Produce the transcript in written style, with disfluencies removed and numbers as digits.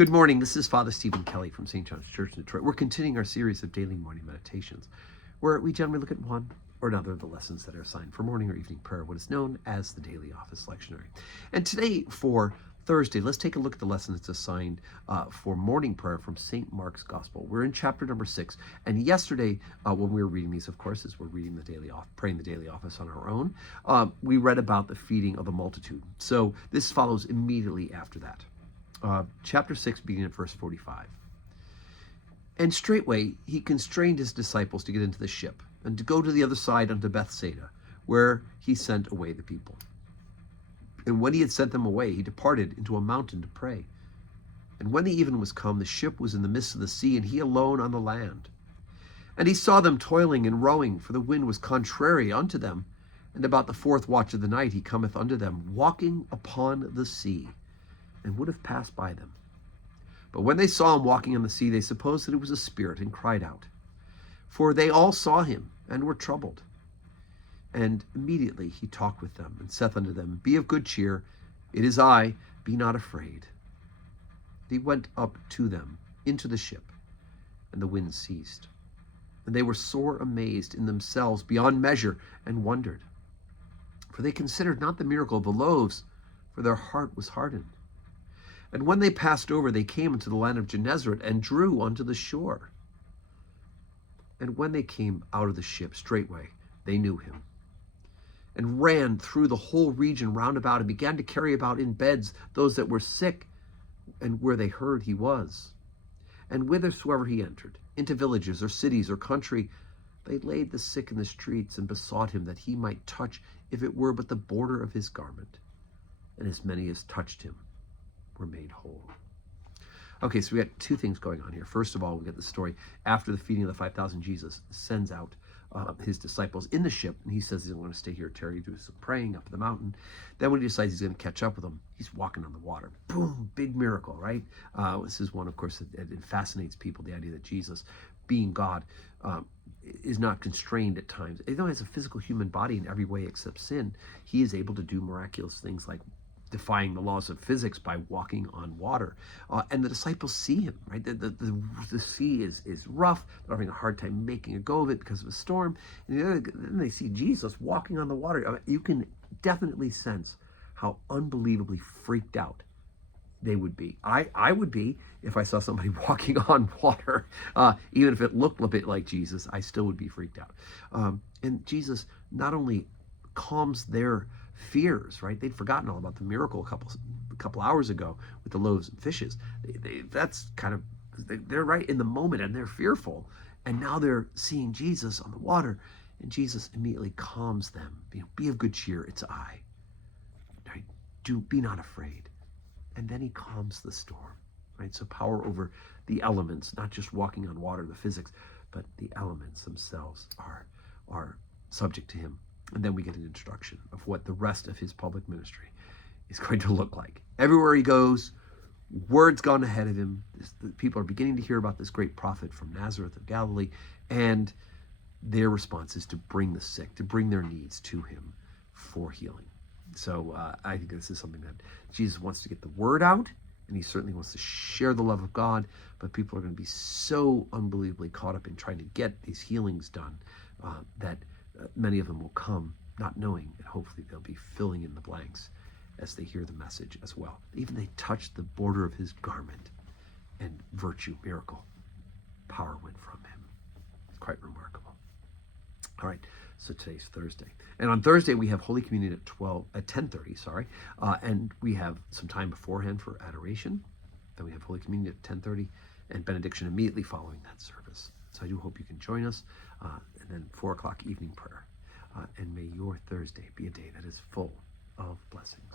Good morning. This is Father Stephen Kelly from St. John's Church in Detroit. We're continuing our series of daily morning meditations, where we generally look at one or another of the lessons that are assigned for morning or evening prayer, what is known as the Daily Office Lectionary. And today, for Thursday, let's take a look at the lesson that's assigned for morning prayer from St. Mark's Gospel. We're in chapter number 6, and yesterday, when we were reading these, of course, as we're reading praying the daily office on our own, we read about the feeding of the multitude. So this follows immediately after that. Chapter 6, beginning at verse 45. And straightway he constrained his disciples to get into the ship, and to go to the other side unto Bethsaida, where he sent away the people. And when he had sent them away, he departed into a mountain to pray. And when the even was come, the ship was in the midst of the sea, and he alone on the land. And he saw them toiling and rowing, for the wind was contrary unto them. And about the fourth watch of the night he cometh unto them, walking upon the sea, and would have passed by them. But when they saw him walking on the sea, they supposed that it was a spirit, and cried out. For they all saw him, and were troubled. And immediately he talked with them, and saith unto them, Be of good cheer, it is I, be not afraid. He went up to them into the ship, and the wind ceased. And they were sore amazed in themselves beyond measure, and wondered. For they considered not the miracle of the loaves, for their heart was hardened. And when they passed over, they came into the land of Gennesaret, and drew unto the shore. And when they came out of the ship, straightway they knew him, and ran through the whole region round about, and began to carry about in beds those that were sick, and where they heard he was. And whithersoever he entered, into villages or cities or country, they laid the sick in the streets, and besought him that he might touch, if it were but the border of his garment. And as many as touched him were made whole. Okay, so we got two things going on here. First of all, we get the story after the feeding of the 5,000. Jesus sends out his disciples in the ship, and he says he's going to stay here, Terry, do some praying up the mountain. Then when he decides he's going to catch up with them, he's walking on the water. Boom, big miracle, right? This is one, of course, that it fascinates people, the idea that Jesus, being God, is not constrained at times. Even though he has a physical human body in every way except sin, he is able to do miraculous things like defying the laws of physics by walking on water. And the disciples see him, right? The sea is rough. They're having a hard time making a go of it because of a storm. And then they see Jesus walking on the water. You can definitely sense how unbelievably freaked out they would be. I would be if I saw somebody walking on water. Even if it looked a bit like Jesus, I still would be freaked out. And Jesus not only calms their fears, right? They'd forgotten all about the miracle a couple hours ago with the loaves and fishes. They're right in the moment, and they're fearful. And now they're seeing Jesus on the water, and Jesus immediately calms them. Be of good cheer, it's I. Right? Be not afraid. And then he calms the storm, right? So power over the elements, not just walking on water, the physics, but the elements themselves are subject to him. And then we get an introduction of what the rest of his public ministry is going to look like. Everywhere he goes, word's gone ahead of him. People are beginning to hear about this great prophet from Nazareth of Galilee, and their response is to bring the sick, to bring their needs to him for healing. So I think this is something that Jesus wants to get the word out, and he certainly wants to share the love of God, but people are going to be so unbelievably caught up in trying to get these healings done that many of them will come not knowing, and hopefully they'll be filling in the blanks as they hear the message as well. Even they touched the border of his garment, and virtue, miracle, power went from him. It's quite remarkable. All right, so today's Thursday. And on Thursday, we have Holy Communion at 10:30, and we have some time beforehand for adoration. Then we have Holy Communion at 10:30, and benediction immediately following that service. So I do hope you can join us, and then 4 o'clock evening prayer. And may your Thursday be a day that is full of blessings.